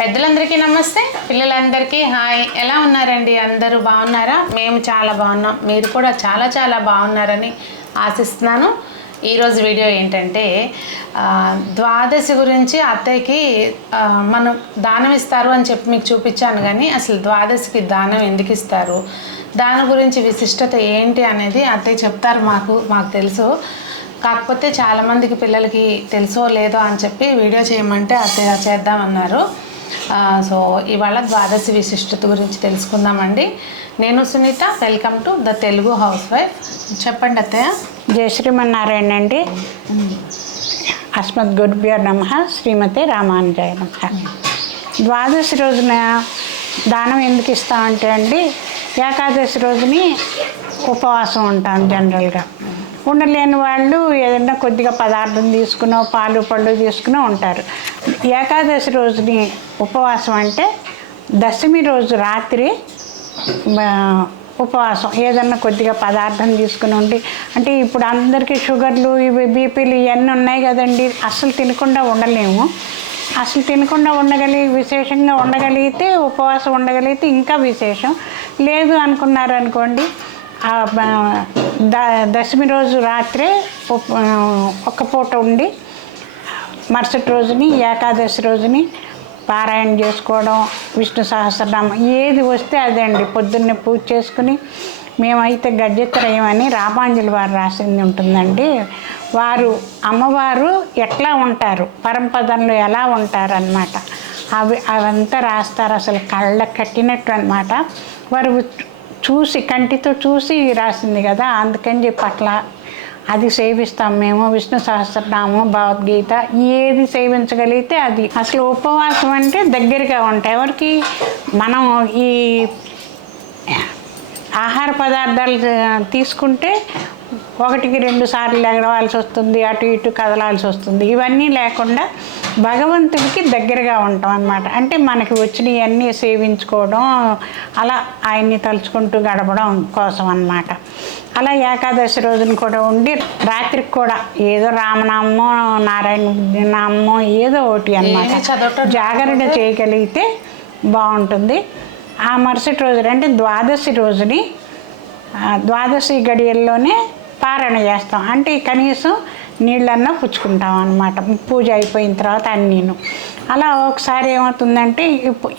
పెద్దలందరికీ నమస్తే. పిల్లలందరికీ హాయ్. ఎలా ఉన్నారండి? అందరూ బాగున్నారా? మేము చాలా బాగున్నాం. మీరు కూడా చాలా చాలా బాగున్నారని ఆశిస్తున్నాను. ఈరోజు వీడియో ఏంటంటే ద్వాదశి గురించి అత్తయ్యకి మనం దానం ఇస్తారు అని చెప్పి మీకు చూపించాను కానీ అసలు ద్వాదశికి దానం ఎందుకు ఇస్తారు? దాని గురించి విశిష్టత ఏంటి అనేది అత్తయ్య చెప్తారు మాకు మాకు తెలుసు. కాకపోతే చాలామందికి పిల్లలకి తెలుసో లేదో అని చెప్పి వీడియో చేయమంటే అత్తయ్య చేద్దామన్నారు. సో ఇవాళ ద్వాదశి విశిష్టత గురించి తెలుసుకుందామండి. నేను Sunitha welcome to the Telugu house wife చెప్పండి అత్తయ్య. జయ శ్రీమన్నారాయణ అండి. అస్మద్ గురుభ్యో నమ శ్రీమతి రామానుజాయ నమ. ద్వాదశి రోజున దానం ఎందుకు ఇస్తామంటే అండి ఏకాదశి రోజుని ఉపవాసం ఉంటాం జనరల్గా. ఉండలేని వాళ్ళు ఏదైనా కొద్దిగా పదార్థం తీసుకునో పాలు పళ్ళు తీసుకునో ఉంటారు. ఏకాదశి రోజుని ఉపవాసం అంటే దశమి రోజు రాత్రి ఉపవాసం. ఏదన్నా కొద్దిగా పదార్థం తీసుకుని ఉండి అంటే ఇప్పుడు అందరికీ షుగర్లు ఇవి బీపీలు ఇవన్నీ ఉన్నాయి కదండి అస్సలు తినకుండా ఉండలేము. అసలు తినకుండా ఉండగలిగి విశేషంగా ఉండగలిగితే ఉపవాసం ఉండగలిగితే ఇంకా విశేషం. లేదు అనుకున్నారు అనుకోండి దశమి రోజు రాత్రే ఒక పూట ఉండి మరుసటి రోజుని ఏకాదశి రోజుని పారాయణ చేసుకోవడం విష్ణు సహస్రనామం ఏది వస్తే అదే అండి. పొద్దున్నే పూజ చేసుకుని మేమైతే గడ్డిత్రయం అని రామాంజలి వారు రాసింది ఉంటుందండి. వారు అమ్మవారు ఎట్లా ఉంటారు? పరంపదంలో ఎలా ఉంటారు అనమాట అవి అవంతా రాస్తారు. అసలు కళ్ళ కట్టినట్టు అనమాట వారు చూసి కంటితో చూసి రాసింది కదా అందుకని చెప్పి అట్లా అది సేవిస్తాం మేము. విష్ణు సహస్రనామం భగవద్గీత ఏది సేవించగలిగితే అది. అసలు ఉపవాసం అంటే దగ్గరగా ఉంటాయి. ఎవరికి? మనం ఈ ఆహార పదార్థాలు తీసుకుంటే ఒకటికి రెండు సార్లు ఎగరవాల్సి వస్తుంది అటు ఇటు కదలాల్సి వస్తుంది. ఇవన్నీ లేకుండా భగవంతుడికి దగ్గరగా ఉంటాం అన్నమాట. అంటే మనకి వచ్చినవన్నీ సేవించుకోవడం అలా ఆయన్ని తలుచుకుంటూ గడపడం కోసం అన్నమాట. అలా ఏకాదశి రోజున కూడా ఉండి రాత్రికి కూడా ఏదో రామనామో నారాయణ నామో ఏదో ఒకటి చదవటం జాగరణ చేయగలిగితే బాగుంటుంది. ఆ మరుసటి రోజున అంటే ద్వాదశి రోజుని ద్వాదశి గడియల్లోనే పారణ చేస్తాం. అంటే కనీసం నీళ్ళన్నా పుచ్చుకుంటాం అనమాట పూజ అయిపోయిన తర్వాత అన్నీను. అలా ఒకసారి ఏమవుతుందంటే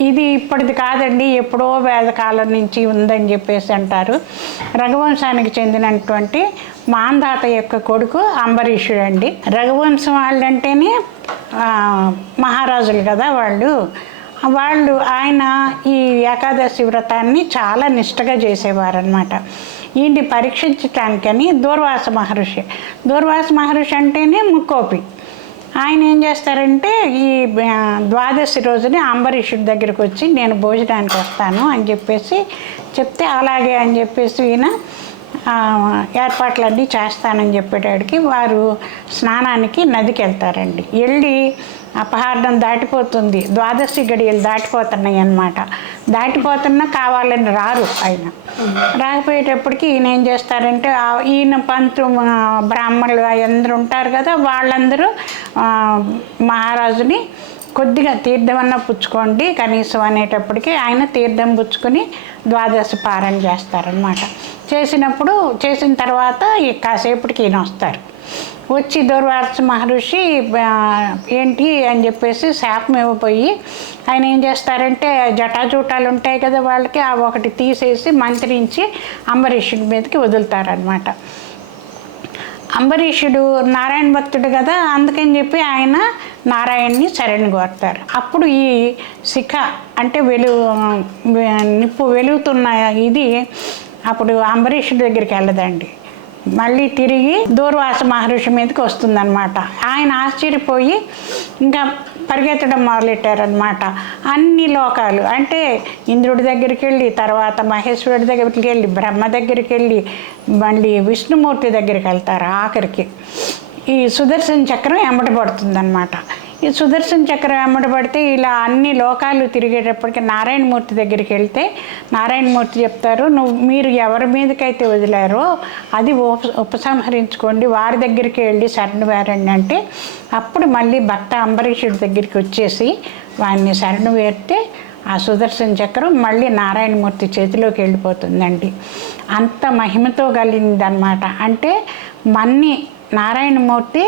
ఇది ఇప్పటిది కాదండి ఎప్పుడో వేదకాలం నుంచి ఉందని చెప్పేసి అంటారు. రఘువంశానికి చెందినటువంటి మాందాత యొక్క కొడుకు అంబరీషుడు అండి రఘువంశం వాళ్ళంటేనే అంటేనే మహారాజులు కదా వాళ్ళు. వాళ్ళు ఆయన ఈ ఏకాదశి వ్రతాన్ని చాలా నిష్టగా చేసేవారనమాట ఈయన్ని పరీక్షించటానికని దూర్వాస మహర్షి. దూర్వాస మహర్షి అంటేనే ముక్కోపి. ఆయన ఏం చేస్తారంటే ఈ ద్వాదశి రోజుని అంబరీషుడి దగ్గరికి వచ్చి నేను భోజనానికి వస్తాను అని చెప్పేసి చెప్తే అలాగే అని చెప్పేసి ఈయన ఏర్పాట్లన్నీ చేస్తానని చెప్పేటాడికి వారు స్నానానికి నదికి వెళ్తారండి వెళ్ళి అపహార్థం దాటిపోతుంది. ద్వాదశి గడియలు దాటిపోతున్నాయి అన్నమాట దాటిపోతున్నా కావాలని రారు ఆయన. రాకపోయేటప్పటికి ఈయన ఏం చేస్తారంటే ఈయన పంతు బ్రాహ్మణులు అందరూ ఉంటారు కదా వాళ్ళందరూ మహారాజుని కొద్దిగా తీర్థమన్నా పుచ్చుకోండి కనీసం అనేటప్పటికి ఆయన తీర్థం పుచ్చుకొని ద్వాదశి పారణ చేస్తారనమాట చేసినప్పుడు చేసిన తర్వాత ఈ కాసేపటికి ఈయన వస్తారు. వచ్చి దుర్వార్స మహర్షి ఏంటి అని చెప్పేసి శాపం ఇవ్వబోయి ఆయన ఏం చేస్తారంటే జటాజూటాలు ఉంటాయి కదా వాళ్ళకి ఆ ఒకటి తీసేసి మంత్రించి అంబరీషుడి మీదకి వదులుతారనమాట అంబరీషుడు నారాయణ భక్తుడు కదా అందుకని చెప్పి ఆయన నారాయణ్ని శరణ్ కోరుతారు. అప్పుడు ఈ శిఖ అంటే వెలు నిప్పు వెలుగుతున్న ఇది అప్పుడు అంబరీషుడి దగ్గరికి వెళ్ళదండి. మళ్ళీ తిరిగి దూర్వాస మహర్షి మీదకి వస్తుందన్నమాట. ఆయన ఆశ్చర్యపోయి ఇంకా పరిగెత్తడం మొదలెట్టారనమాట అన్ని లోకాలు అంటే ఇంద్రుడి దగ్గరికి వెళ్ళి తర్వాత మహేశ్వరుడి దగ్గరికి వెళ్ళి బ్రహ్మ దగ్గరికి వెళ్ళి మళ్ళీ విష్ణుమూర్తి దగ్గరికి వెళ్తారు ఆఖరికి. ఈ సుదర్శన చక్రం ఎమ్మటపడుతుందన్నమాట ఈ సుదర్శన చక్రం వెంబడబడితే ఇలా అన్ని లోకాలు తిరిగేటప్పటికి నారాయణమూర్తి దగ్గరికి వెళ్తే నారాయణమూర్తి చెప్తారు నువ్వు మీరు ఎవరి మీదకైతే వదిలారో అది ఉప ఉపసంహరించుకోండి వారి దగ్గరికి వెళ్ళి శరణు వేరండి అంటే అప్పుడు మళ్ళీ భర్త అంబరీషుడి దగ్గరికి వచ్చేసి వాడిని శరణు వేరితే ఆ సుదర్శన చక్రం మళ్ళీ నారాయణమూర్తి చేతిలోకి వెళ్ళిపోతుందండి. అంత మహిమతో కలిగిందనమాట అంటే మన్ని నారాయణమూర్తి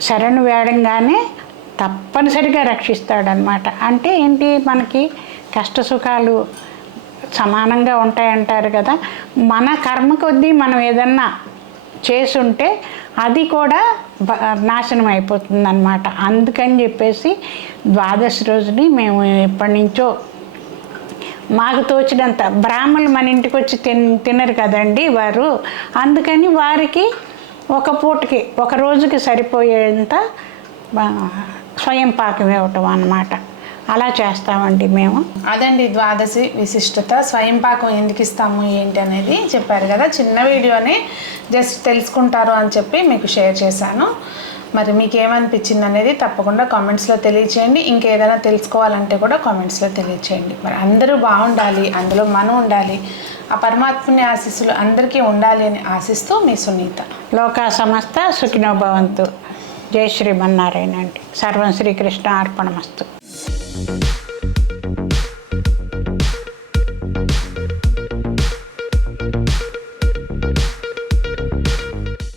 శరణు వేడంగానే తప్పనిసరిగా రక్షిస్తాడనమాట అంటే ఏంటి? మనకి కష్ట సుఖాలు సమానంగా ఉంటాయంటారు కదా. మన కర్మ కొద్దీ మనం ఏదన్నా చేసుంటే అది కూడా బ- నాశనం అయిపోతుందన్నమాట. అందుకని చెప్పేసి ద్వాదశి రోజుని మేము ఎప్పటి నుంచో మాకు తోచినంత బ్రాహ్మణులు మన ఇంటికి వచ్చి తిన్ తినరు కదండి వారు. అందుకని వారికి ఒక పూటకి ఒక రోజుకి సరిపోయేంత స్వయం పాకం ఇవ్వటం అన్నమాట. అలా చేస్తామండి మేము. అదండి ద్వాదశి విశిష్టత. స్వయం పాకం ఎందుకు ఇస్తాము ఏంటి అనేది చెప్పారు కదా. చిన్న వీడియోనే జస్ట్ తెలుసుకుంటారు అని చెప్పి మీకు షేర్ చేశాను. మరి మీకు ఏమనిపించింది అనేది తప్పకుండా కామెంట్స్లో తెలియచేయండి. ఇంకేదైనా తెలుసుకోవాలంటే కూడా కామెంట్స్లో తెలియచేయండి. మరి అందరూ బాగుండాలి అందులో మనం ఉండాలి ఆ పరమాత్మని ఆశీస్సులు అందరికీ ఉండాలి అని ఆశిస్తూ మీ సునీత. లోకా సమస్త సుఖినోభవంతు జై శ్రీమన్నారాయణ అండి. సర్వం శ్రీకృష్ణ అర్పణమస్తు.